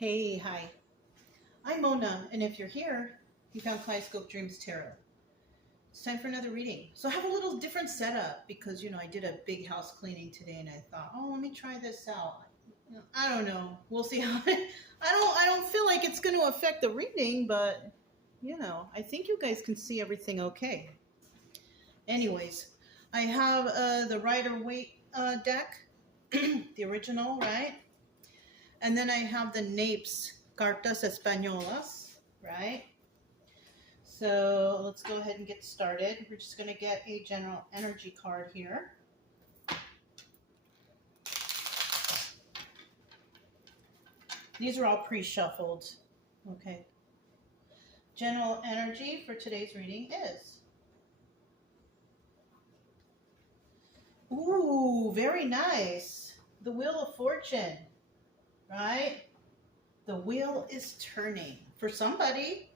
Hey, hi. I'm Mona, and if you're here, you found Kaleidoscope Dreams Tarot. It's time for another reading. So I have a little different setup because, I did a big house cleaning today, and I thought, let me try this out. I don't know. We'll see how I don't feel like it's going to affect the reading, but, I think you guys can see everything okay. Anyways, I have the Rider-Waite deck, the original, right? And then I have the Napes Cartas Españolas, right? So let's go ahead and get started. We're just going to get a general energy card here. These are all pre-shuffled. Okay. General energy for today's reading is... Ooh, very nice. The Wheel of Fortune, right? The wheel is turning for somebody,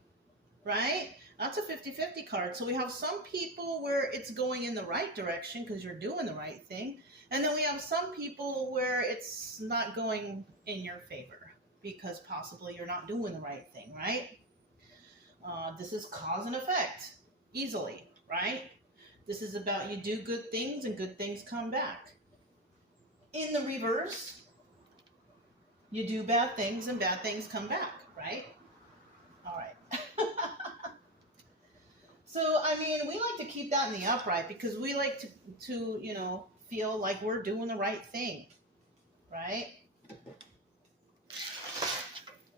right? That's a 50-50 card. So we have some people where it's going in the right direction because you're doing the right thing. And then we have some people where it's not going in your favor because possibly you're not doing the right thing, right? This is cause and effect, easily, right? This is about you do good things and good things come back. In the reverse, you do bad things and bad things come back, right? All right. So, we like to keep that in the upright because we like to feel like we're doing the right thing, right?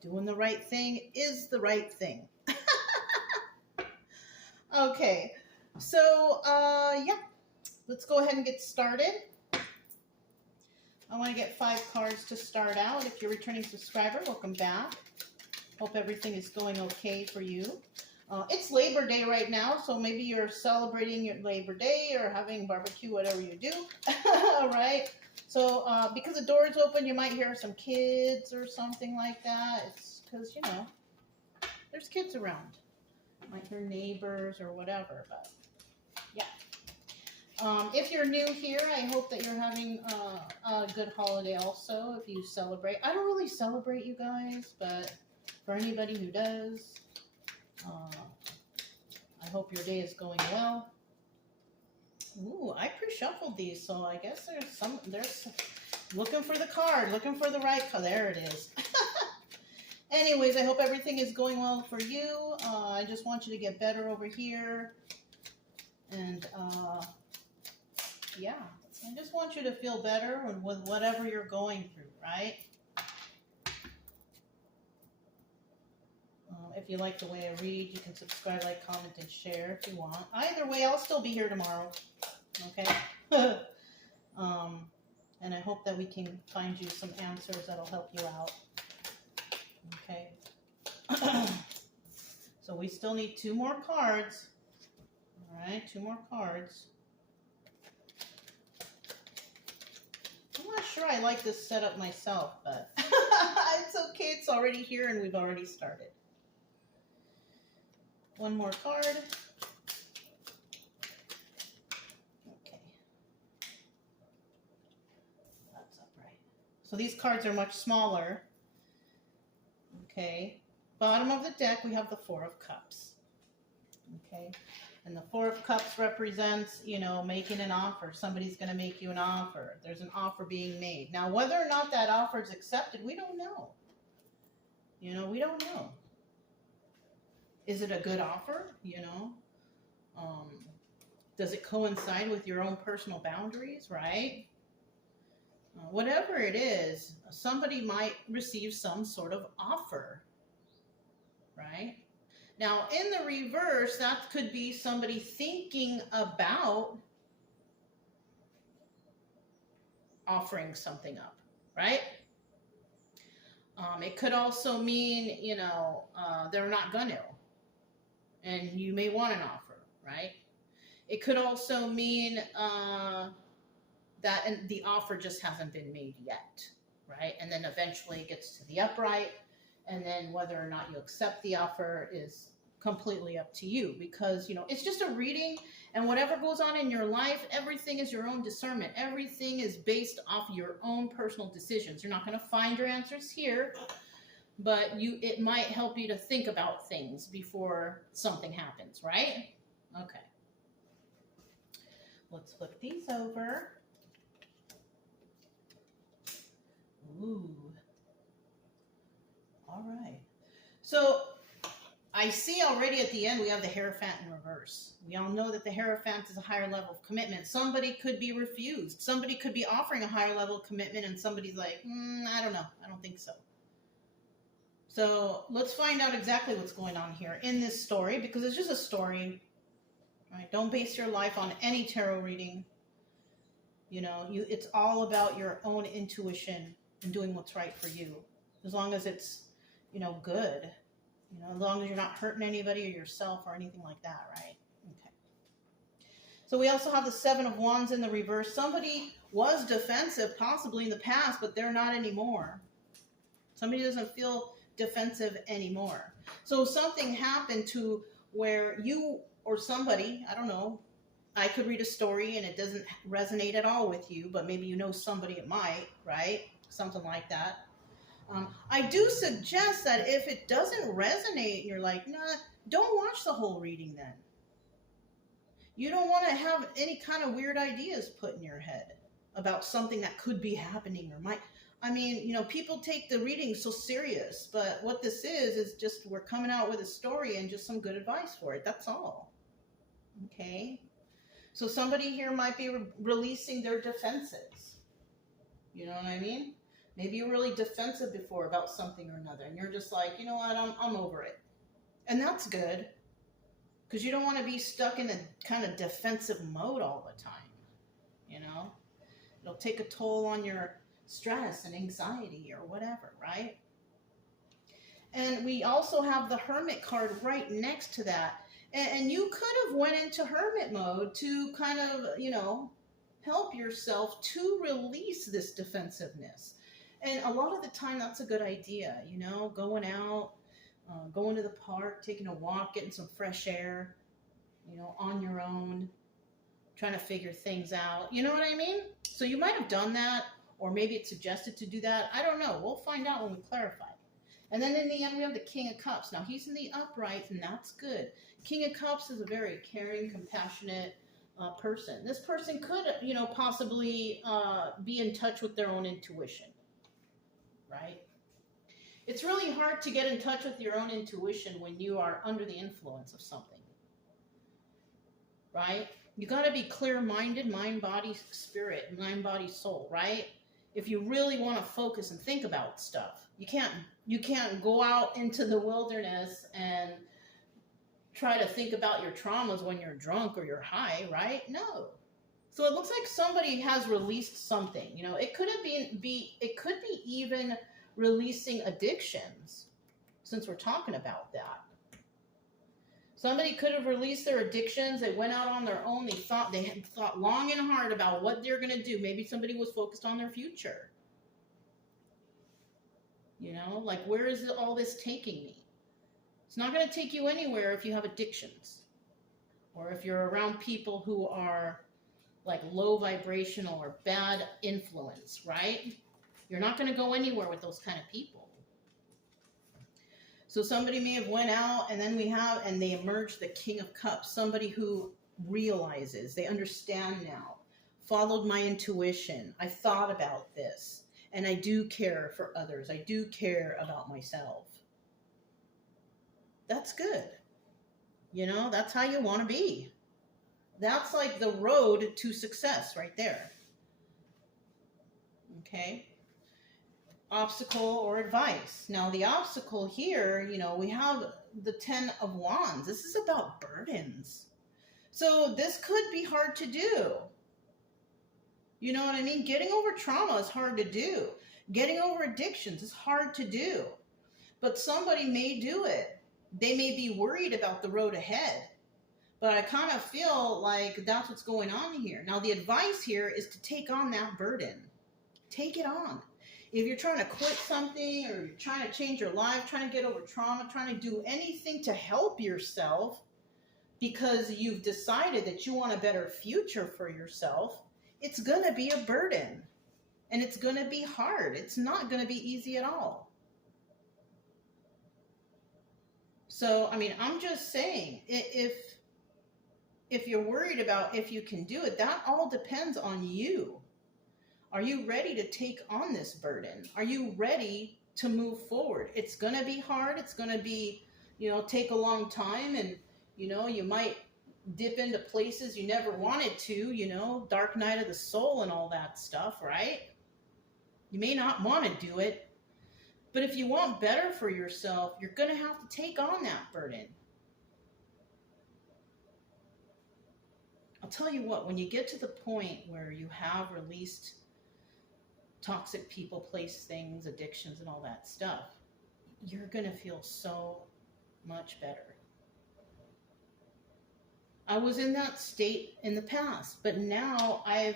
Doing the right thing is the right thing. Okay, so, yeah, let's go ahead and get started. I want to get 5 cards to start out. If you're a returning subscriber, welcome back. Hope everything is going okay for you. It's Labor Day right now, so maybe you're celebrating your Labor Day or having barbecue, whatever you do. All right. So because the door is open, you might hear some kids or something like that. It's because, there's kids around. You might hear neighbors or whatever, but yeah. If you're new here, I hope that you're having a good holiday also if you celebrate. I don't really celebrate, you guys, but for anybody who does, I hope your day is going well. Ooh, I pre-shuffled these, so I guess there's looking for the card, looking for the right card. There it is. Anyways, I hope everything is going well for you. I just want you to get better over here. And, yeah, I just want you to feel better with whatever you're going through, right? If you like the way I read, you can subscribe, like, comment, and share if you want. Either way, I'll still be here tomorrow, okay? And I hope that we can find you some answers that'll help you out, okay? So we still need 2 more cards. All right, 2 more cards. I'm not sure I like this setup myself, but it's okay. It's already here and we've already started. 1 more card. Okay. That's upright. So these cards are much smaller. Okay. Bottom of the deck, we have the 4 of Cups. Okay. And the 4 of Cups represents, making an offer. Somebody's going to make you an offer. There's an offer being made. Now, whether or not that offer is accepted, we don't know. We don't know. Is it a good offer? Does it coincide with your own personal boundaries, right? Whatever it is, somebody might receive some sort of offer, right? Now, in the reverse, that could be somebody thinking about offering something up, right? It could also mean, they're not going to. And you may want an offer, right? It could also mean that the offer just hasn't been made yet, right? And then eventually it gets to the upright. And then whether or not you accept the offer is completely up to you because, it's just a reading and whatever goes on in your life, everything is your own discernment. Everything is based off your own personal decisions. You're not going to find your answers here. but it might help you to think about things before something happens, right? Okay. Let's flip these over. Ooh. All right. So I see already at the end we have the Hierophant in reverse. We all know that the Hierophant is a higher level of commitment. Somebody could be refused. Somebody could be offering a higher level of commitment and somebody's like, I don't know. I don't think so. So let's find out exactly what's going on here in this story, because it's just a story. Right? Don't base your life on any tarot reading. You know, it's all about your own intuition and doing what's right for you. As long as it's, good. As long as you're not hurting anybody or yourself or anything like that, right? Okay. So we also have the Seven of Wands in the reverse. Somebody was defensive possibly in the past, but they're not anymore. Somebody doesn't feel defensive anymore. So something happened to where you or somebody, I don't know, I could read a story and it doesn't resonate at all with you, but maybe you know somebody it might, right? Something like that. I do suggest that if it doesn't resonate and you're like, nah, don't watch the whole reading then. You don't want to have any kind of weird ideas put in your head about something that could be happening or might. I mean, people take the reading so serious, but what this is just we're coming out with a story and just some good advice for it. That's all. Okay? So somebody here might be releasing their defenses. You know what I mean? Maybe you're really defensive before about something or another, and you're just like, you know what, I'm over it. And that's good, because you don't want to be stuck in a kind of defensive mode all the time. It'll take a toll on your stress and anxiety or whatever, right? And we also have the Hermit card right next to that. And you could have went into Hermit mode to kind of, help yourself to release this defensiveness. And a lot of the time, that's a good idea, going out, going to the park, taking a walk, getting some fresh air, on your own, trying to figure things out. You know what I mean? So you might have done that, or maybe it's suggested to do that. I don't know. We'll find out when we clarify. And then in the end, we have the King of Cups. Now, he's in the upright, and that's good. King of Cups is a very caring, compassionate person. This person could, possibly be in touch with their own intuition. Right? It's really hard to get in touch with your own intuition when you are under the influence of something. Right? You got to be clear-minded, mind, body, spirit, mind, body, soul, right? If you really want to focus and think about stuff, you can't go out into the wilderness and try to think about your traumas when you're drunk or you're high, right? No. So it looks like somebody has released something. It could be even releasing addictions, since we're talking about that. Somebody could have released their addictions. They went out on their own. They had thought long and hard about what they're going to do. Maybe somebody was focused on their future. Like, where is all this taking me? It's not going to take you anywhere if you have addictions, or if you're around people who are like low vibrational or bad influence, right? You're not going to go anywhere with those kind of people. So somebody may have went out, and then and they emerged the King of Cups, somebody who realizes, they understand now, followed my intuition, I thought about this, and I do care for others. I do care about myself. That's good. That's how you want to be. That's like the road to success right there. Okay? Obstacle or advice. Now, the obstacle here, we have the Ten of Wands. This is about burdens. So this could be hard to do. You know what I mean? Getting over trauma is hard to do. Getting over addictions is hard to do. But somebody may do it. They may be worried about the road ahead. But I kind of feel like that's what's going on here. Now, the advice here is to take on that burden. Take it on. If you're trying to quit something, or you're trying to change your life, trying to get over trauma, trying to do anything to help yourself because you've decided that you want a better future for yourself, it's going to be a burden. And it's going to be hard. It's not going to be easy at all. So, I mean, I'm just saying, if you're worried about if you can do it, that all depends on you. Are you ready to take on this burden? Are you ready to move forward? It's going to be hard. It's going to be, take a long time, and, you might dip into places you never wanted to, dark night of the soul and all that stuff, right? You may not want to do it, but if you want better for yourself, you're going to have to take on that burden. I'll tell you what, when you get to the point where you have released toxic people, place, things, addictions, and all that stuff, you're going to feel so much better. I was in that state in the past, but now I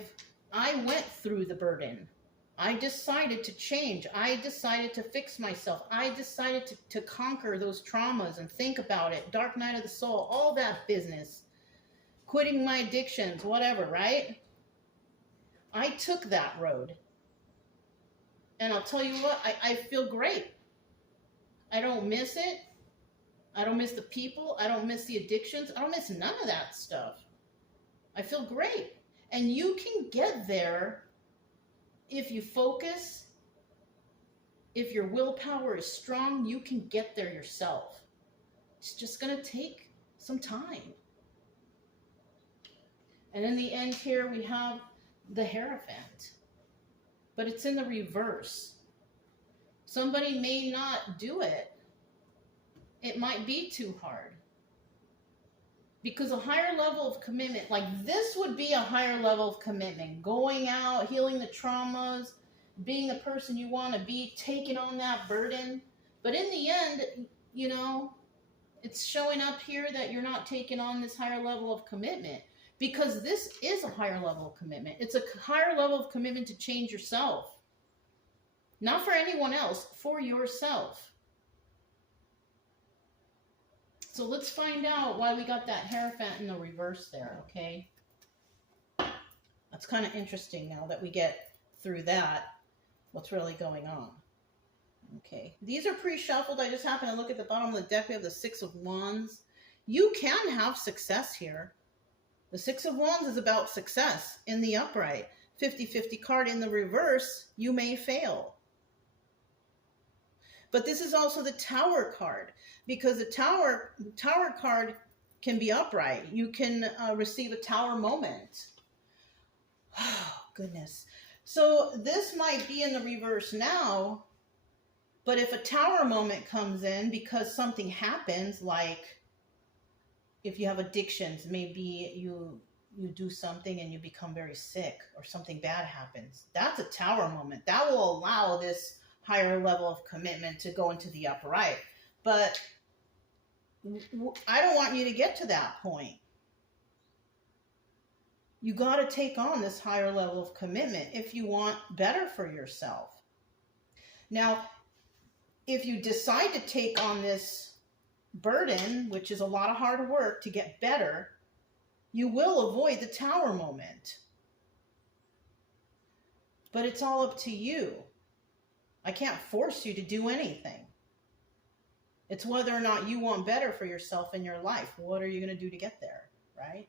went through the burden. I decided to change. I decided to fix myself. I decided to conquer those traumas and think about it. Dark night of the soul, all that business. Quitting my addictions, whatever, right? I took that road. And I'll tell you what, I feel great. I don't miss it. I don't miss the people. I don't miss the addictions. I don't miss none of that stuff. I feel great. And you can get there if you focus, if your willpower is strong, you can get there yourself. It's just going to take some time. And in the end here, we have the Hierophant. But it's in the reverse. Somebody may not do it. It might be too hard. Because a higher level of commitment, like this would be a higher level of commitment. Going out, healing the traumas, being the person you want to be, taking on that burden. But in the end, it's showing up here that you're not taking on this higher level of commitment. Because this is a higher level of commitment. It's a higher level of commitment to change yourself. Not for anyone else, for yourself. So let's find out why we got that Hierophant in the reverse there, okay? That's kind of interesting now that we get through that, what's really going on. Okay, these are pre-shuffled. I just happened to look at the bottom of the deck. We have the Six of Wands. You can have success here. The Six of Wands is about success in the upright. 50-50 card in the reverse, you may fail. But this is also the Tower card, because the Tower card can be upright. You can receive a Tower moment. Oh, goodness. So this might be in the reverse now, but if a Tower moment comes in because something happens, like if you have addictions, maybe you do something and you become very sick or something bad happens. That's a Tower moment. That will allow this higher level of commitment to go into the upright. But I don't want you to get to that point. You got to take on this higher level of commitment if you want better for yourself. Now, if you decide to take on this burden, which is a lot of hard work to get better, you will avoid the Tower moment. But it's all up to you. I can't force you to do anything. It's whether or not you want better for yourself in your life. What are you going to do to get there, right?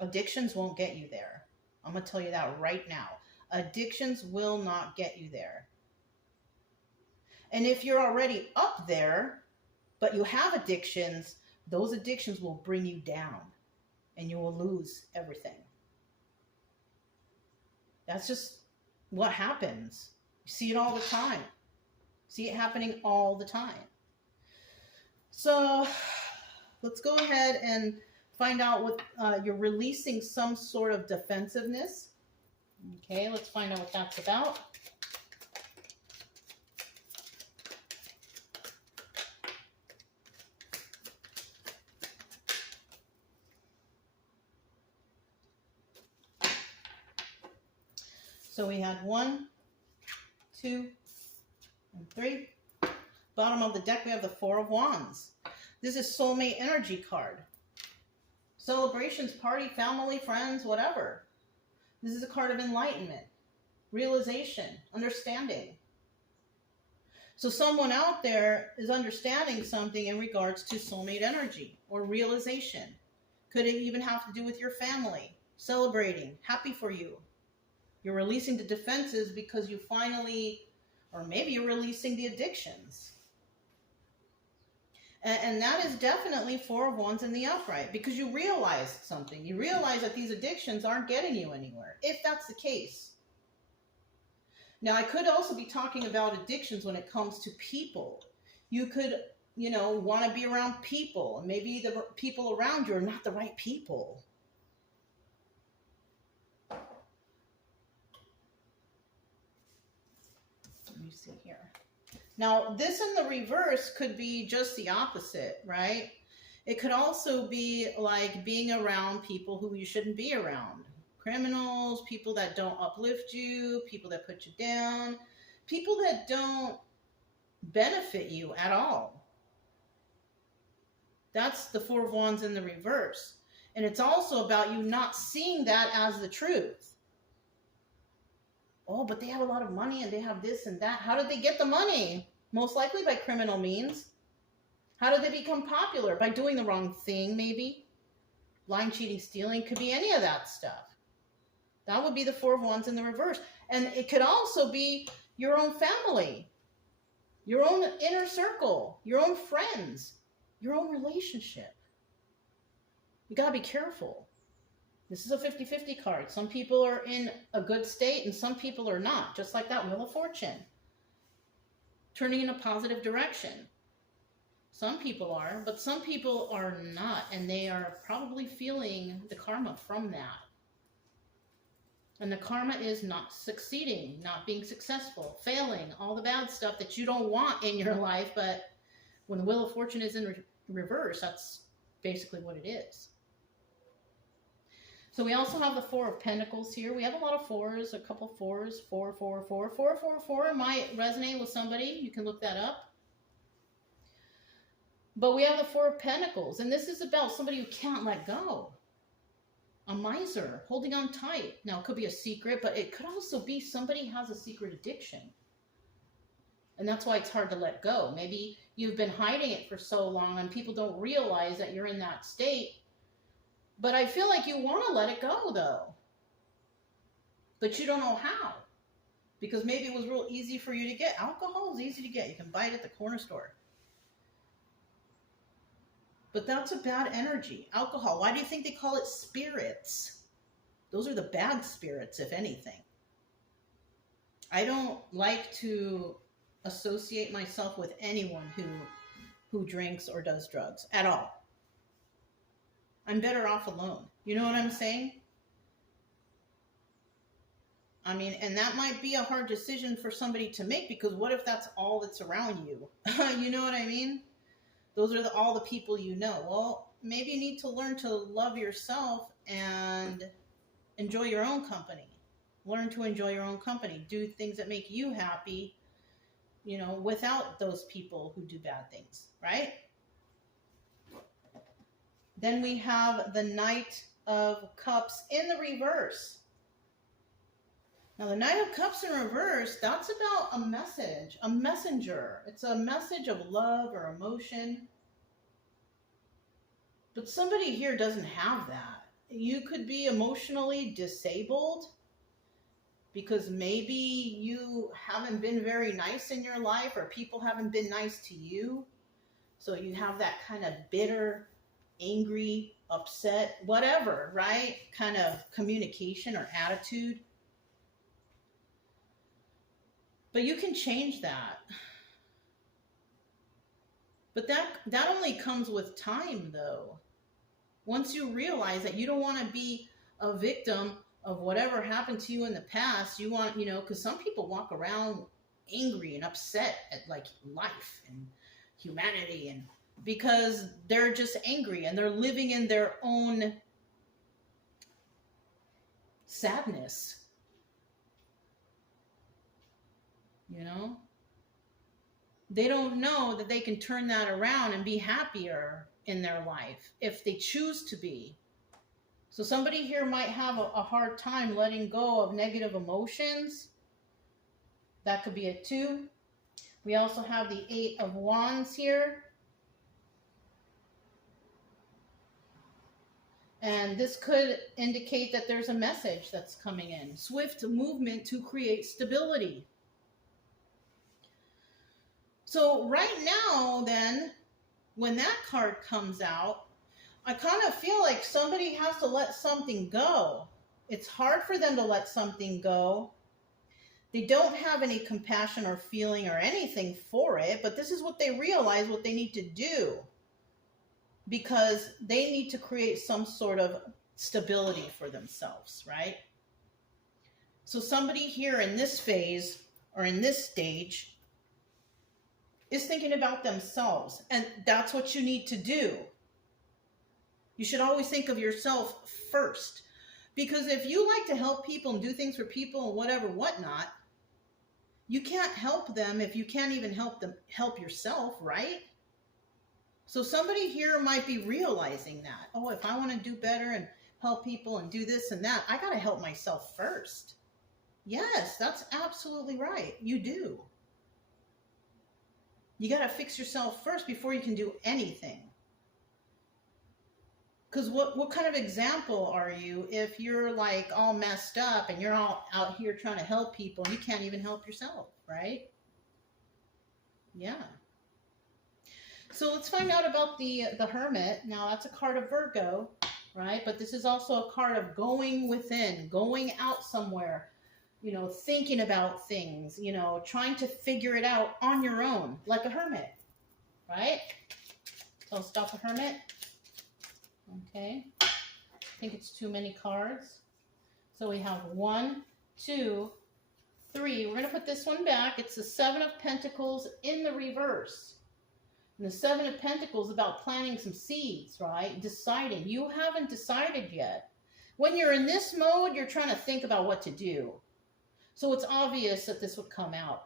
Addictions won't get you there. I'm going to tell you that right now. Addictions will not get you there. And if you're already up there, but you have addictions, those addictions will bring you down and you will lose everything. That's just what happens. You see it all the time. See it happening all the time. So let's go ahead and find out what you're releasing some sort of defensiveness. Okay, let's find out what that's about. So we had 1, 2, and 3. Bottom of the deck, we have the Four of Wands. This is soulmate energy card. Celebrations, party, family, friends, whatever. This is a card of enlightenment, realization, understanding. So someone out there is understanding something in regards to soulmate energy or realization. Could it even have to do with your family? Celebrating, happy for you. You're releasing the defenses because you finally, or maybe you're releasing the addictions. And that is definitely Four of Wands in the upright, because you realized something. You realize that these addictions aren't getting you anywhere, if that's the case. Now, I could also be talking about addictions when it comes to people. You could, want to be around people, and maybe the people around you are not the right people. Let me see here. Now, this in the reverse could be just the opposite, right? It could also be like being around people who you shouldn't be around. Criminals, people that don't uplift you, people that put you down, people that don't benefit you at all. That's the Four of Wands in the reverse. And it's also about you not seeing that as the truth. Oh, but they have a lot of money and they have this and that. How did they get the money? Most likely by criminal means. How did they become popular? By doing the wrong thing, maybe. Lying, cheating, stealing. Could be any of that stuff. That would be the Four of Wands in the reverse. And it could also be your own family, your own inner circle, your own friends, your own relationship. You got to be careful. This is a 50-50 card. Some people are in a good state and some people are not. Just like that Wheel of Fortune. Turning in a positive direction. Some people are, but some people are not. And they are probably feeling the karma from that. And the karma is not succeeding, not being successful, failing, all the bad stuff that you don't want in your life. But when the Wheel of Fortune is in reverse, that's basically what it is. So we also have the Four of Pentacles here. We have a lot of fours, a couple fours, 4, 4, 4, 4, 4, 4. Might resonate with somebody. You can look that up. But we have the Four of Pentacles, and this is about somebody who can't let go. A miser, holding on tight. Now, it could be a secret, but it could also be somebody has a secret addiction. And that's why it's hard to let go. Maybe you've been hiding it for so long and people don't realize that you're in that state. But I feel like you want to let it go, though. But you don't know how. Because maybe it was real easy for you to get. Alcohol is easy to get. You can buy it at the corner store. But that's a bad energy. Alcohol. Why do you think they call it spirits? Those are the bad spirits, if anything. I don't like to associate myself with anyone who drinks or does drugs at all. I'm better off alone. You know what I'm saying? I mean, and that might be a hard decision for somebody to make, because what if that's all that's around you? You know what I mean? Those are all the people you know. Well, maybe you need to learn to love yourself and enjoy your own company. Learn to enjoy your own company. Do things that make you happy, without those people who do bad things, right? Then we have the Knight of Cups in the reverse. Now, the Knight of Cups in reverse, that's about a message, a messenger. It's a message of love or emotion. But somebody here doesn't have that. You could be emotionally disabled because maybe you haven't been very nice in your life, or people haven't been nice to you. So you have that kind of bitter, angry, upset, whatever, right? Kind of communication or attitude. But you can change that. But that only comes with time, though. Once you realize that you don't want to be a victim of whatever happened to you in the past, you want, because some people walk around angry and upset at life and humanity, and because they're just angry and they're living in their own sadness. They don't know that they can turn that around and be happier in their life if they choose to be. So somebody here might have a hard time letting go of negative emotions. That could be it too. We also have the 8 of Wands here. And this could indicate that there's a message that's coming in. Swift movement to create stability. So right now, then, when that card comes out, I kind of feel like somebody has to let something go. It's hard for them to let something go. They don't have any compassion or feeling or anything for it, but this is what they realize what they need to do, because they need to create some sort of stability for themselves, right? So somebody here in this phase or in this stage is thinking about themselves, and that's what you need to do. You should always think of yourself first, because if you like to help people and do things for people and whatever, whatnot, you can't help them if you can't even help yourself, right? So somebody here might be realizing that, oh, if I want to do better and help people and do this and that, I got to help myself first. Yes, that's absolutely right. You do. You got to fix yourself first before you can do anything. Because what kind of example are you if you're like all messed up and you're all out here trying to help people and you can't even help yourself, right? Yeah. So let's find out about the Hermit. Now that's a card of Virgo, right? But this is also a card of going within, going out somewhere, you know, thinking about things, you know, trying to figure it out on your own, like a hermit, right? So I'll stop the Hermit. Okay. I think it's too many cards. So we have 1, 2, 3. We're going to put this one back. It's the 7 of Pentacles in the reverse. And the 7 of Pentacles is about planting some seeds, right? Deciding. You haven't decided yet. When you're in this mode, you're trying to think about what to do. So it's obvious that this would come out,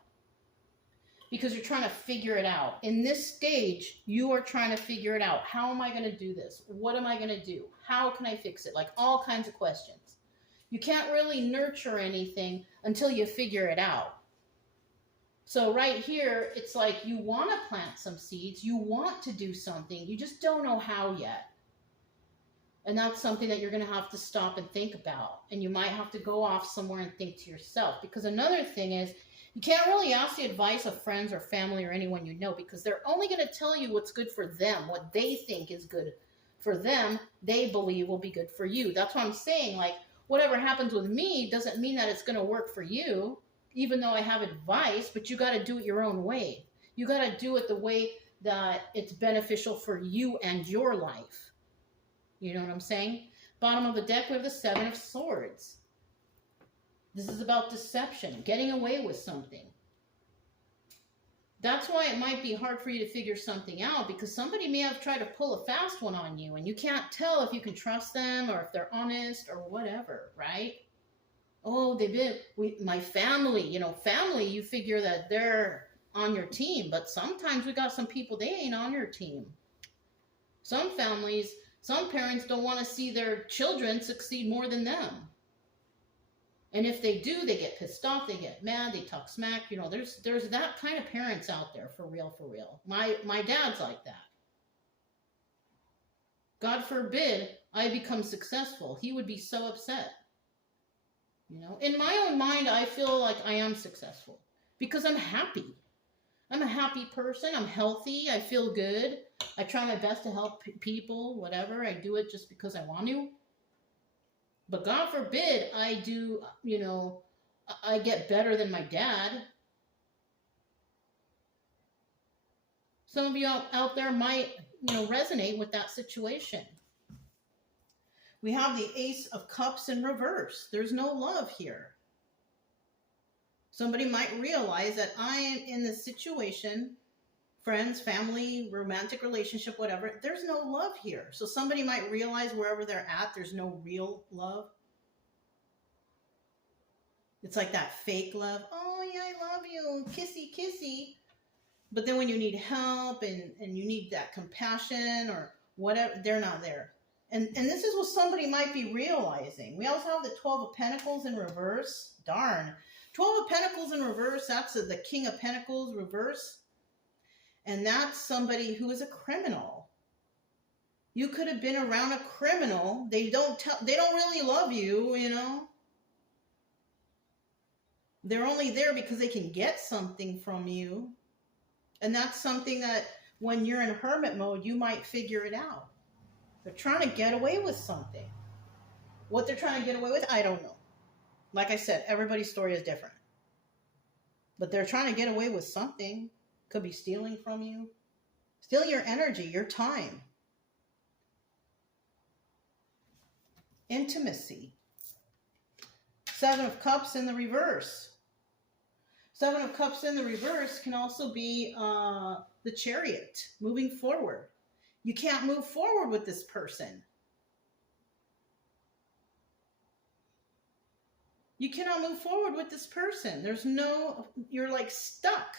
because you're trying to figure it out. In this stage, you are trying to figure it out. How am I going to do this? What am I going to do? How can I fix it? Like all kinds of questions. You can't really nurture anything until you figure it out. So right here, it's like you want to plant some seeds. You want to do something. You just don't know how yet. And that's something that you're going to have to stop and think about. And you might have to go off somewhere and think to yourself. Because another thing is, you can't really ask the advice of friends or family or anyone you know, because they're only going to tell you what's good for them, what they think is good for them, they believe will be good for you. That's what I'm saying. Like, whatever happens with me doesn't mean that it's going to work for you, even though I have advice, but you got to do it your own way. You got to do it the way that it's beneficial for you and your life. You know what I'm saying? Bottom of the deck, we have the 7 of Swords. This is about deception, getting away with something. That's why it might be hard for you to figure something out, because somebody may have tried to pull a fast one on you, and you can't tell if you can trust them or if they're honest or whatever, right? Oh, my family, you know, family, you figure that they're on your team, but sometimes we got some people, they ain't on your team. Some families, some parents don't want to see their children succeed more than them. And if they do, they get pissed off, they get mad, they talk smack. You know, there's that kind of parents out there, for real, for real. My dad's like that. God forbid I become successful. He would be so upset. You know, in my own mind, I feel like I am successful because I'm happy. I'm a happy person. I'm healthy. I feel good. I try my best to help people, whatever. I do it just because I want to. But God forbid I do, you know, I get better than my dad. Some of you out there might, you know, resonate with that situation. We have the Ace of Cups in reverse. There's no love here. Somebody might realize that I am in this situation, friends, family, romantic relationship, whatever, there's no love here. So somebody might realize wherever they're at, there's no real love. It's like that fake love. Oh, yeah, I love you. Kissy, kissy. But then when you need help and you need that compassion or whatever, they're not there. And this is what somebody might be realizing. We also have the 12 of Pentacles in reverse. Darn. 12 of Pentacles in reverse, that's the King of Pentacles reverse. And that's somebody who is a criminal. You could have been around a criminal. They don't really love you, you know. They're only there because they can get something from you. And that's something that when you're in hermit mode, you might figure it out. They're trying to get away with something. What they're trying to get away with, I don't know. Like I said, everybody's story is different. But they're trying to get away with something. Could be stealing from you. Stealing your energy, your time. Intimacy. 7 of Cups in the reverse. 7 of Cups in the reverse can also be the Chariot, moving forward. You can't move forward with this person. You cannot move forward with this person. You're like stuck.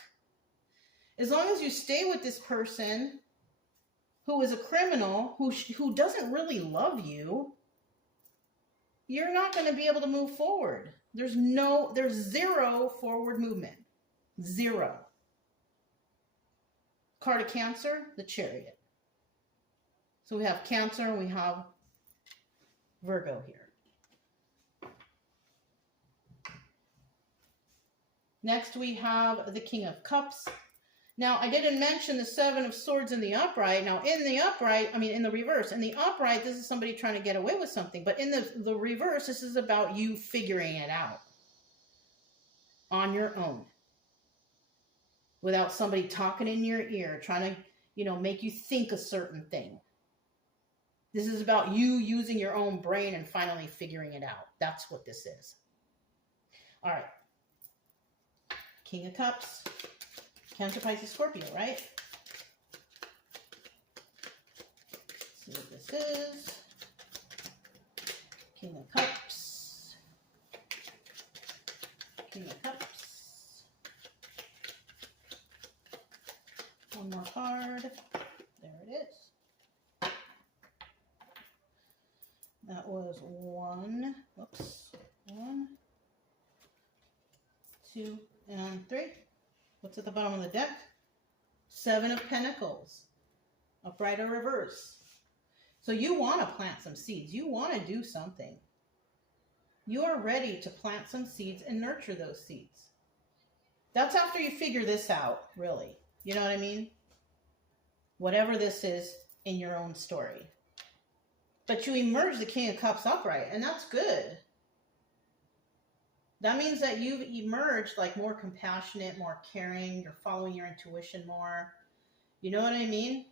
As long as you stay with this person who is a criminal, who doesn't really love you, you're not going to be able to move forward. There's zero forward movement. Zero. Card of Cancer, the Chariot. So we have Cancer and we have Virgo here. Next we have the King of Cups. Now, I didn't mention the 7 of Swords in the upright. Now, in the reverse. In the upright, this is somebody trying to get away with something. But in the reverse, this is about you figuring it out on your own. Without somebody talking in your ear, trying to, make you think a certain thing. This is about you using your own brain and finally figuring it out. That's what this is. All right. King of Cups. Cancer, Pisces, Scorpio, right? Let's see what this is. King of Cups. King of Cups. One more card. There it is. That was 1, 2, and 3. What's at the bottom of the deck? 7 of Pentacles. Upright or reverse. So you want to plant some seeds. You want to do something. You are ready to plant some seeds and nurture those seeds. That's after you figure this out, really. You know what I mean? Whatever this is in your own story. But you emerge the King of Cups upright, and that's good. That means that you've emerged like more compassionate, more caring. You're following your intuition more. You know what I mean?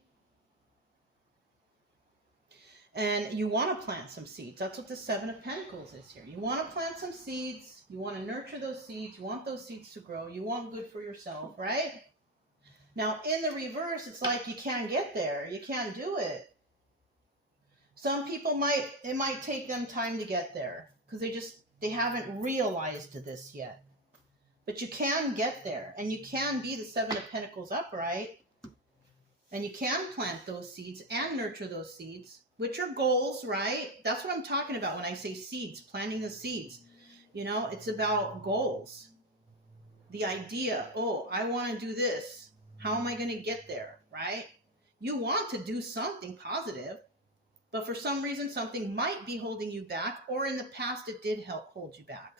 And you want to plant some seeds. That's what the 7 of Pentacles is here. You want to plant some seeds. You want to nurture those seeds. You want those seeds to grow. You want good for yourself, right? Now, in the reverse, it's like you can't get there. You can't do it. Some people it might take them time to get there because they haven't realized this yet. But you can get there, and you can be the 7 of Pentacles upright, and you can plant those seeds and nurture those seeds, which are goals, right? That's what I'm talking about when I say seeds, planting the seeds. It's about goals. The idea, I want to do this. How am I going to get there, right? You want to do something positive, but for some reason, something might be holding you back, or in the past, it did help hold you back.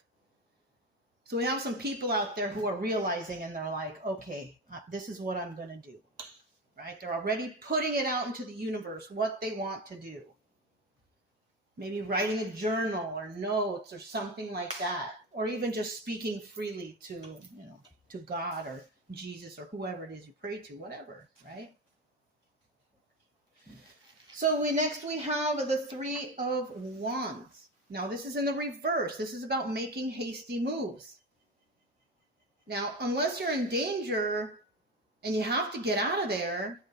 So we have some people out there who are realizing, and they're like, okay, this is what I'm going to do, right? They're already putting it out into the universe, what they want to do. Maybe writing a journal or notes or something like that, or even just speaking freely to God or Jesus or whoever it is you pray to, whatever, right? So next we have the 3 of Wands. Now this is in the reverse. This is about making hasty moves. Now, unless you're in danger and you have to get out of there,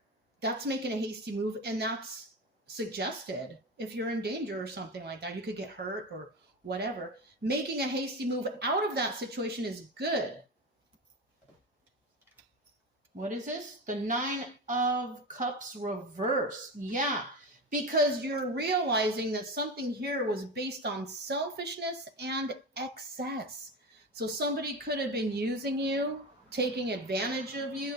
that's making a hasty move, and that's suggested. If you're in danger or something like that, you could get hurt or whatever. Making a hasty move out of that situation is good. What is this? The 9 of Cups reverse. Yeah, because you're realizing that something here was based on selfishness and excess. So somebody could have been using you, taking advantage of you,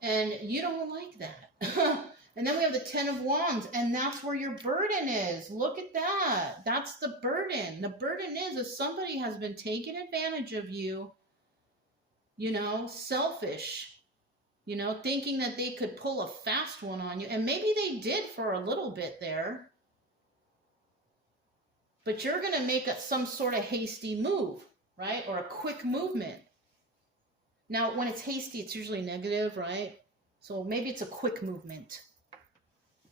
and you don't like that. And then we have the 10 of Wands, and that's where your burden is. Look at that. That's the burden. The burden is if somebody has been taking advantage of you, you know, selfish, you know, thinking that they could pull a fast one on you. And maybe they did for a little bit there. But you're going to make some sort of hasty move, right? Or a quick movement. Now, when it's hasty, it's usually negative, right? So maybe it's a quick movement,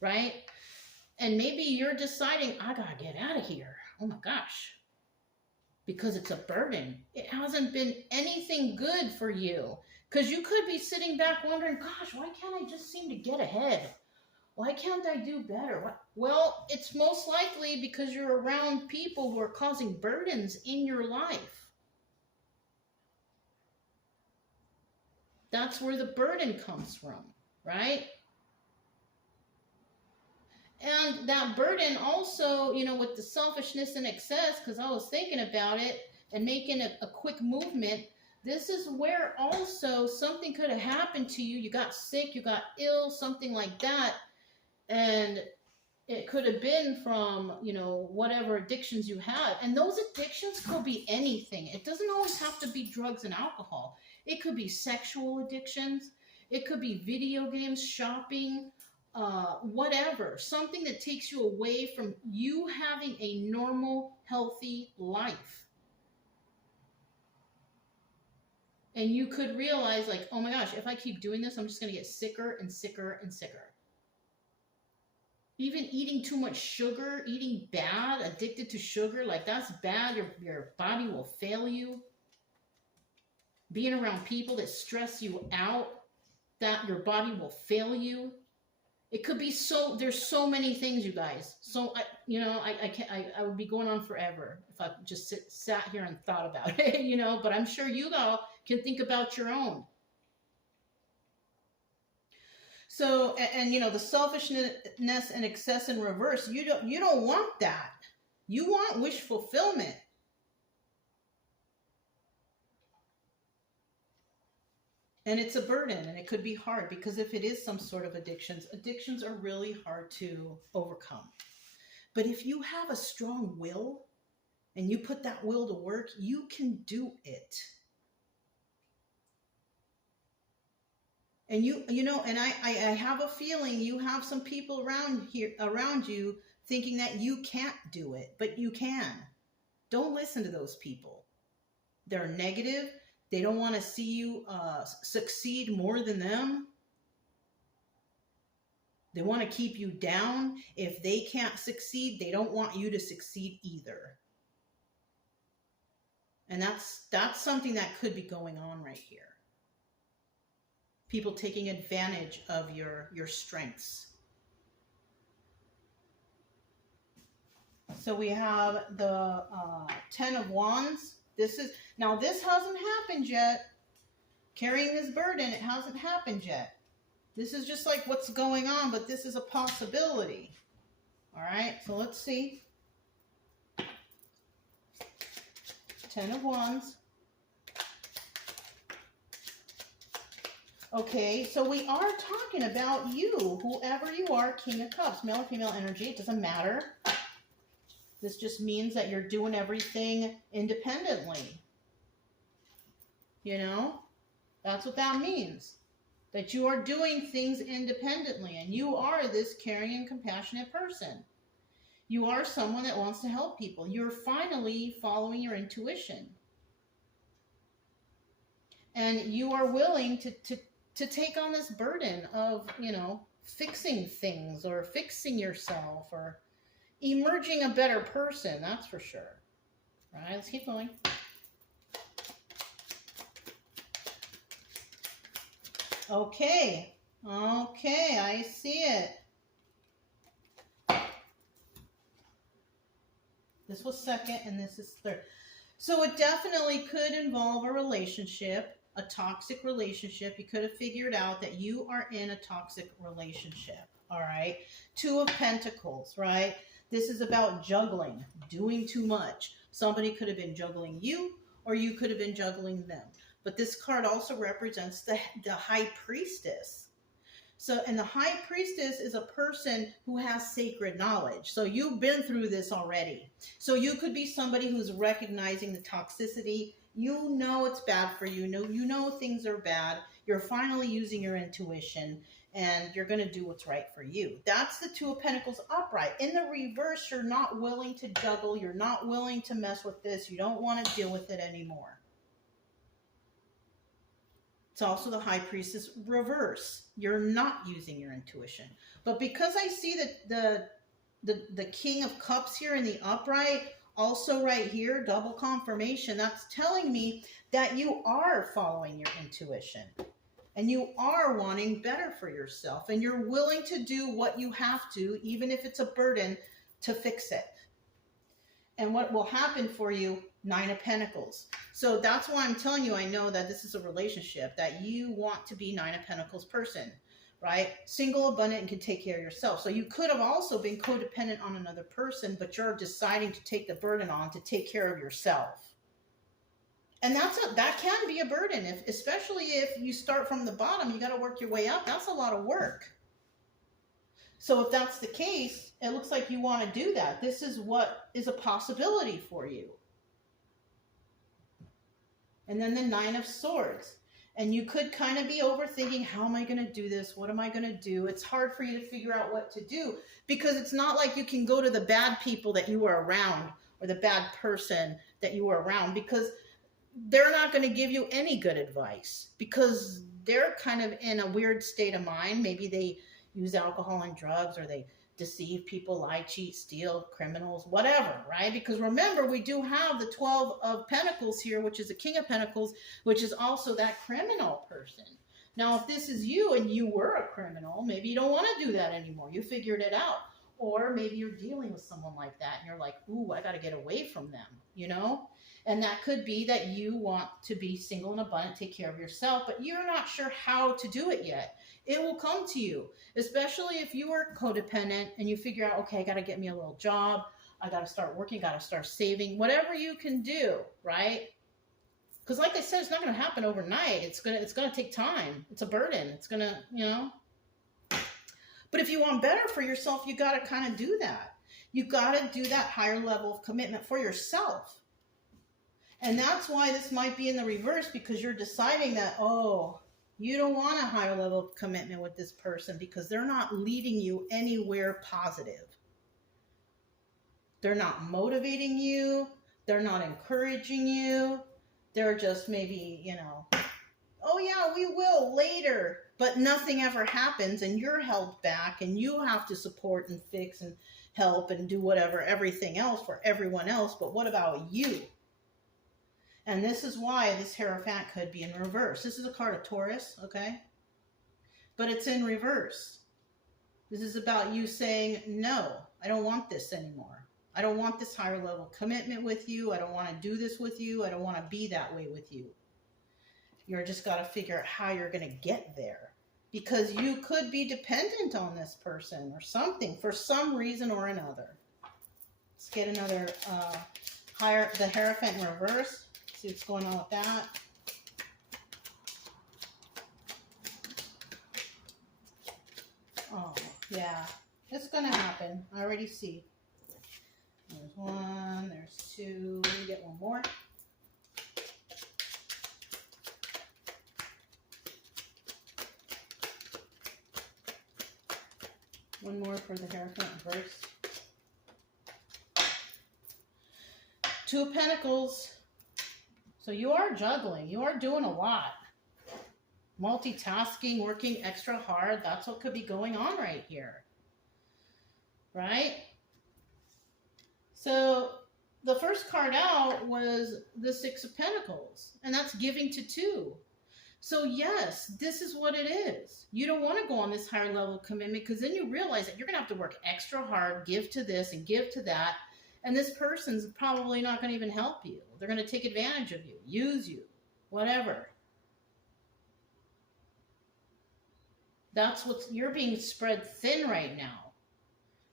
right? And maybe you're deciding, I got to get out of here. Oh my gosh. Because it's a burden. It hasn't been anything good for you. Because you could be sitting back wondering, gosh, why can't I just seem to get ahead? Why can't I do better? Well, it's most likely because you're around people who are causing burdens in your life. That's where the burden comes from, right? And that burden also, you know, with the selfishness and excess, because I was thinking about it and making a quick movement, this is where also something could have happened to you. You got sick, you got ill, something like that. And it could have been from, you know, whatever addictions you had. And those addictions could be anything. It doesn't always have to be drugs and alcohol. It could be sexual addictions. It could be video games, shopping, whatever. Something that takes you away from you having a normal, healthy life. And you could realize, like, oh my gosh, if I keep doing this, I'm just going to get sicker and sicker and sicker. Even eating too much sugar, eating bad, addicted to sugar, like that's bad. Your body will fail you. Being around people that stress you out, that your body will fail you. It could be there's so many things, you guys. So, I would be going on forever if I just sat here and thought about it, you know, but I'm sure you all can think about your own. So, and you know, the selfishness and excess in reverse, you don't want that. You want wish fulfillment. And it's a burden, and it could be hard, because if it is some sort of addictions are really hard to overcome. But if you have a strong will and you put that will to work, you can do it. And you know, and I have a feeling you have some people around you thinking that you can't do it, but you can. Don't listen to those people. They're negative. They don't want to see you succeed more than them. They want to keep you down. If they can't succeed, they don't want you to succeed either. And that's something that could be going on right here. People taking advantage of your strengths. So we have the 10 of Wands. This hasn't happened yet. Carrying this burden, it hasn't happened yet. This is just like what's going on, but this is a possibility. All right, so let's see. 10 of Wands. Okay, so we are talking about you, whoever you are, King of Cups, male or female energy, it doesn't matter. This just means that you're doing everything independently. You know, that's what that means. That you are doing things independently, and you are this caring and compassionate person. You are someone that wants to help people. You're finally following your intuition. And you are willing to take on this burden of, you know, fixing things or fixing yourself or emerging a better person, that's for sure. All right, let's keep going. Okay, I see it. This was second and this is third. So it definitely could involve a relationship, a toxic relationship. You could have figured out that you are in a toxic relationship, all right? 2 of Pentacles, right? This is about juggling, doing too much. Somebody could have been juggling you, or you could have been juggling them. But this card also represents the high priestess. So, and the high priestess is a person who has sacred knowledge. So you've been through this already. So you could be somebody who's recognizing the toxicity. You know it's bad for you. You know things are bad. You're finally using your intuition, and you're going to do what's right for you. That's the Two of Pentacles upright. In the reverse, you're not willing to juggle. You're not willing to mess with this. You don't want to deal with it anymore. It's also the High Priestess reverse. You're not using your intuition. But because I see that the King of Cups here in the upright, also right here, double confirmation, that's telling me that you are following your intuition. And you are wanting better for yourself. And you're willing to do what you have to, even if it's a burden, to fix it. And what will happen for you? Nine of Pentacles. So that's why I'm telling you, I know that this is a relationship, that you want to be Nine of Pentacles person, right? Single, abundant, and can take care of yourself. So you could have also been codependent on another person, but you're deciding to take the burden on to take care of yourself. And that can be a burden, especially if you start from the bottom, you got to work your way up. That's a lot of work. So if that's the case, it looks like you want to do that. This is what is a possibility for you. And then the Nine of Swords. And you could kind of be overthinking, how am I going to do this? What am I going to do? It's hard for you to figure out what to do, because it's not like you can go to the bad people that you were around, or the bad person that you were around, because they're not going to give you any good advice, because they're kind of in a weird state of mind. Maybe they use alcohol and drugs, or they deceive people, lie, cheat, steal, criminals, whatever, right? Because remember, we do have the 12 of Pentacles here, which is the King of Pentacles, which is also that criminal person. Now, if this is you and you were a criminal, maybe you don't want to do that anymore. You figured it out. Or maybe you're dealing with someone like that and you're like, ooh, I got to get away from them, you know? And that could be that you want to be single and abundant, take care of yourself, but you're not sure how to do it yet. It will come to you, especially if you are codependent and you figure out, okay, I got to get me a little job. I got to start working, got to start saving, whatever you can do, right? Because like I said, it's not going to happen overnight. It's going to take time. It's a burden. It's going to, you know. But if you want better for yourself, you got to kind of do that. You got to do that higher level of commitment for yourself. And that's why this might be in the reverse, because you're deciding that, oh, you don't want a higher level of commitment with this person because they're not leading you anywhere positive. They're not motivating you. They're not encouraging you. They're just maybe, you know, oh yeah, we will later. But nothing ever happens, and you're held back, and you have to support and fix and help and do whatever, everything else for everyone else. But what about you? And this is why this Hierophant could be in reverse. This is a card of Taurus, okay? But it's in reverse. This is about you saying, no, I don't want this anymore. I don't want this higher level commitment with you. I don't want to do this with you. I don't want to be that way with you. You're just got to figure out how you're going to get there. Because you could be dependent on this person or something for some reason or another. Let's get another the Hierophant in reverse. See what's going on with that. Oh, yeah. It's going to happen. I already see. There's one. There's two. Let me get one more. One more for the Hierophant reverse. Two of Pentacles. So you are juggling. You are doing a lot. Multitasking, working extra hard. That's what could be going on right here. Right? So the first card out was the Six of Pentacles. And that's giving to two. So yes, this is what it is. You don't want to go on this higher level of commitment, because then you realize that you're going to have to work extra hard, give to this and give to that. And this person's probably not going to even help you. They're going to take advantage of you, use you, whatever. That's you're being spread thin right now.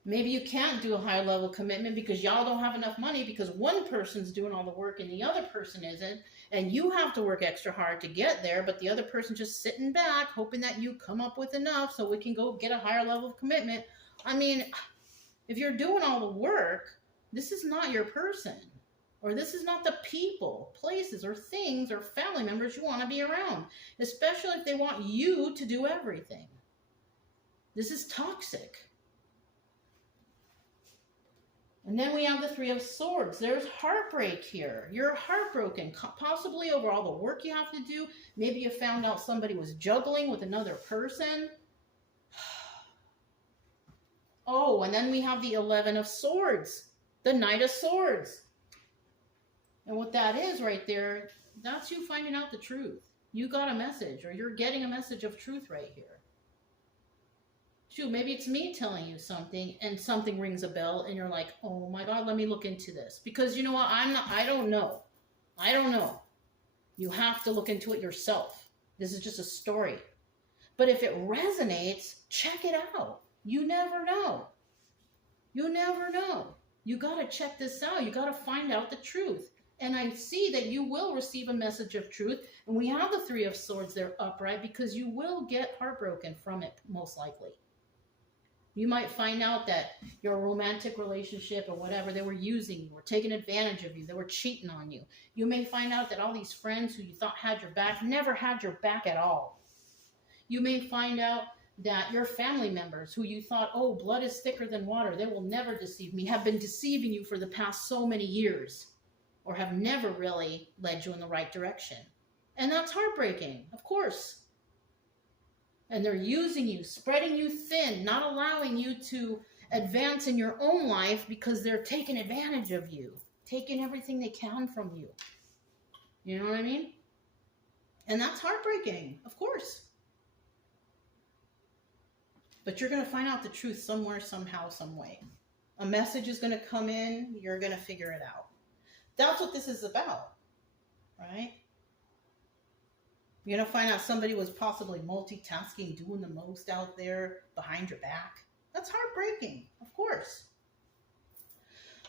Maybe you can't do a higher level commitment because y'all don't have enough money because one person's doing all the work and the other person isn't. And you have to work extra hard to get there, but the other person's just sitting back hoping that you come up with enough so we can go get a higher level of commitment. I mean, if you're doing all the work, this is not your person. Or this is not the people, places, or things, or family members you want to be around. Especially if they want you to do everything. This is toxic. And then we have the Three of Swords. There's heartbreak here. You're heartbroken, possibly over all the work you have to do. Maybe you found out somebody was juggling with another person. Oh, and then we have the 11 of Swords, the Knight of Swords. And what that is right there, that's you finding out the truth. You got a message, or you're getting a message of truth right here. Shoot, maybe it's me telling you something and something rings a bell and you're like, oh my God, let me look into this. Because you know what? I don't know. I don't know. You have to look into it yourself. This is just a story. But if it resonates, check it out. You never know. You never know. You got to check this out. You got to find out the truth. And I see that you will receive a message of truth. And we have the Three of Swords there upright because you will get heartbroken from it, most likely. You might find out that your romantic relationship or whatever, they were using you or taking advantage of you. They were cheating on you. You may find out that all these friends who you thought had your back never had your back at all. You may find out that your family members who you thought, oh, blood is thicker than water, they will never deceive me, have been deceiving you for the past so many years or have never really led you in the right direction. And that's heartbreaking, of course. And they're using you, spreading you thin, not allowing you to advance in your own life because they're taking advantage of you, taking everything they can from you. You know what I mean? And that's heartbreaking, of course. But you're going to find out the truth somewhere, somehow, some way. A message is going to come in. You're going to figure it out. That's what this is about, right? You're going to find out somebody was possibly multitasking, doing the most out there behind your back. That's heartbreaking, of course.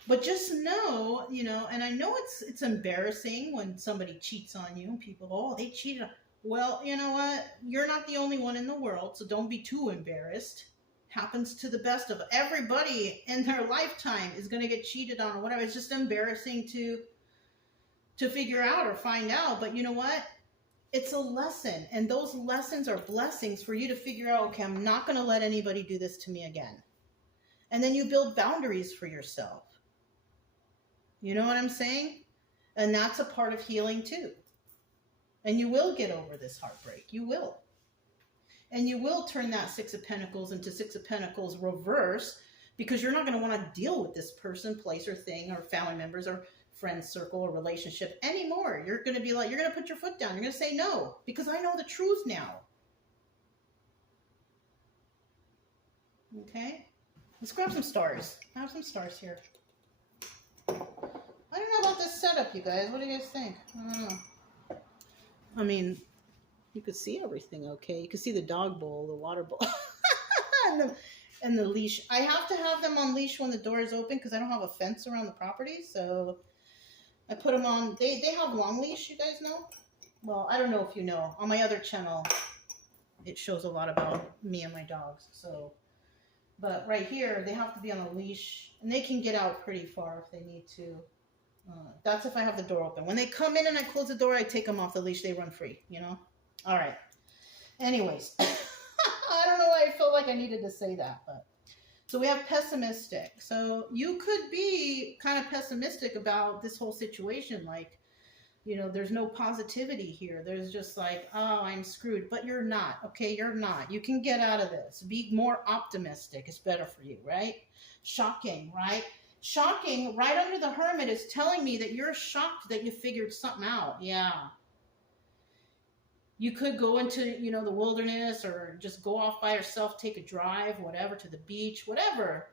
But just know, you know, and I know it's embarrassing when somebody cheats on you and people, oh, they cheated. Well, you know what? You're not the only one in the world, so don't be too embarrassed. Happens to the best of everybody in their lifetime is going to get cheated on or whatever. It's just embarrassing to figure out or find out. But you know what? It's a lesson, and those lessons are blessings for you to figure out, okay, I'm not going to let anybody do this to me again. And then you build boundaries for yourself. You know what I'm saying? And that's a part of healing too. And you will get over this heartbreak. You will. And you will turn that Six of Pentacles into Six of Pentacles reverse because you're not going to want to deal with this person, place, or thing, or family members, or friend circle or relationship anymore. You're going to be like, you're going to put your foot down. You're going to say no because I know the truth now. Okay? Let's grab some stars. I have some stars here. I don't know about this setup, you guys. What do you guys think? I don't know. I mean, you could see everything okay. You could see the dog bowl, the water bowl, and the leash. I have to have them on leash when the door is open because I don't have a fence around the property, so I put them on. They have long leash, you guys know? Well, I don't know if you know. On my other channel, it shows a lot about me and my dogs. So, but right here, they have to be on a leash, and they can get out pretty far if they need to. That's if I have the door open. When they come in and I close the door, I take them off the leash. They run free, you know? All right. Anyways, I don't know why I felt like I needed to say that, but so we have pessimistic. So you could be kind of pessimistic about this whole situation. Like, you know, there's no positivity here. There's just like, oh, I'm screwed. But you're not, okay? You're not. You can get out of this. Be more optimistic. It's better for you, right? Shocking, right? Shocking, right under the Hermit is telling me that you're shocked that you figured something out. Yeah. You could go into, you know, the wilderness or just go off by yourself, take a drive, whatever, to the beach, whatever.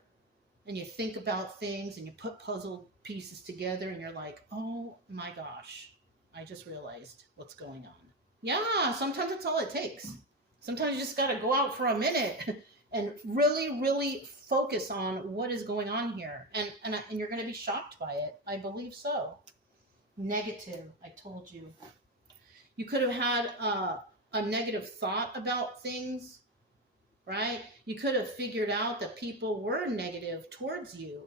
And you think about things and you put puzzle pieces together and you're like, oh my gosh, I just realized what's going on. Yeah, sometimes that's all it takes. Sometimes you just got to go out for a minute and really, really focus on what is going on here. And you're going to be shocked by it. I believe so. Negative, I told you. You could have had a negative thought about things, right? You could have figured out that people were negative towards you.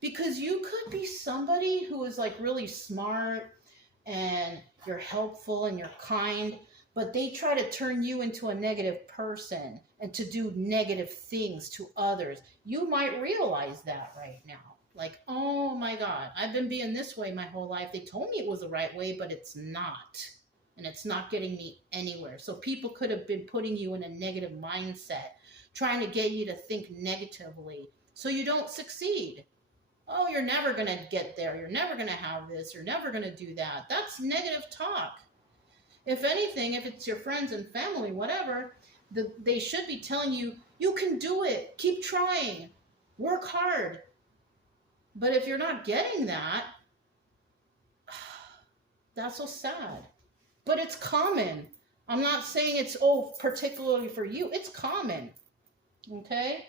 Because you could be somebody who is like really smart and you're helpful and you're kind, but they try to turn you into a negative person and to do negative things to others. You might realize that right now. Like, oh my God, I've been being this way my whole life. They told me it was the right way, but it's not. And it's not getting me anywhere. So people could have been putting you in a negative mindset, trying to get you to think negatively so you don't succeed. Oh, you're never going to get there. You're never going to have this. You're never going to do that. That's negative talk. If anything, if it's your friends and family, whatever, they should be telling you, you can do it. Keep trying. Work hard. But if you're not getting that, that's so sad. But it's common. I'm not saying it's, particularly for you. It's common. Okay?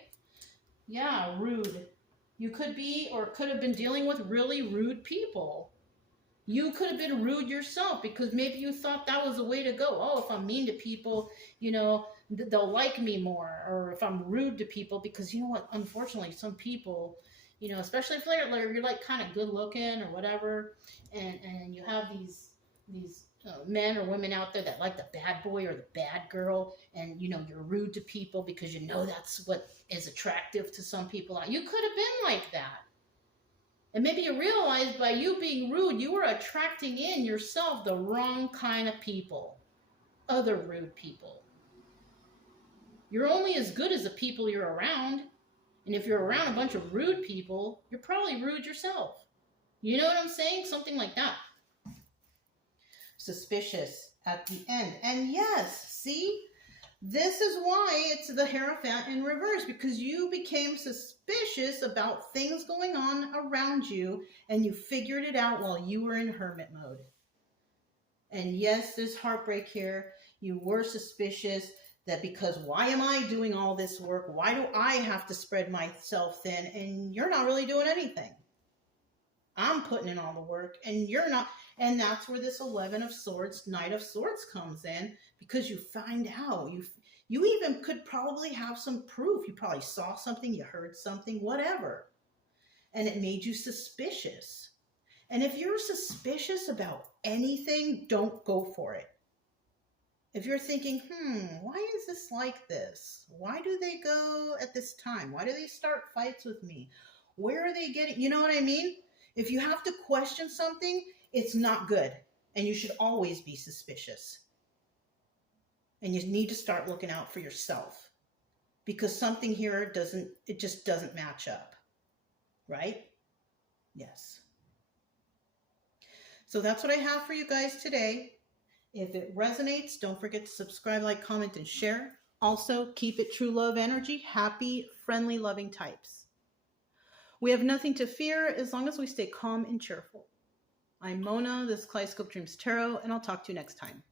Yeah, rude. You could be or could have been dealing with really rude people. You could have been rude yourself because maybe you thought that was the way to go. Oh, if I'm mean to people, they'll like me more. Or if I'm rude to people, because you know what? Unfortunately, some people, especially if you're like kind of good looking or whatever, and you have these men or women out there that like the bad boy or the bad girl, and you're rude to people because that's what is attractive to some people. You could have been like that, and maybe you realized by you being rude, you were attracting in yourself the wrong kind of people, other rude people. You're only as good as the people you're around, and if you're around a bunch of rude people, you're probably rude yourself. You know what I'm saying? Something like that. Suspicious at the end. And yes, see, this is why it's the Hierophant in reverse, because you became suspicious about things going on around you and you figured it out while you were in hermit mode. And yes, there's heartbreak here. You were suspicious that because why am I doing all this work? Why do I have to spread myself thin? And you're not really doing anything. I'm putting in all the work and you're not. And that's where this 11 of Swords, Knight of Swords comes in, because you find out. You even could probably have some proof. You probably saw something, you heard something, whatever. And it made you suspicious. And if you're suspicious about anything, don't go for it. If you're thinking, why is this like this? Why do they go at this time? Why do they start fights with me? Where are they getting, you know what I mean? If you have to question something, it's not good. And you should always be suspicious. And you need to start looking out for yourself. Because something here just doesn't match up. Right? Yes. So that's what I have for you guys today. If it resonates, don't forget to subscribe, like, comment, and share. Also, keep it true love energy. Happy, friendly, loving types. We have nothing to fear as long as we stay calm and cheerful. I'm Mona, this is Kaleidoscope Dreams Tarot, and I'll talk to you next time.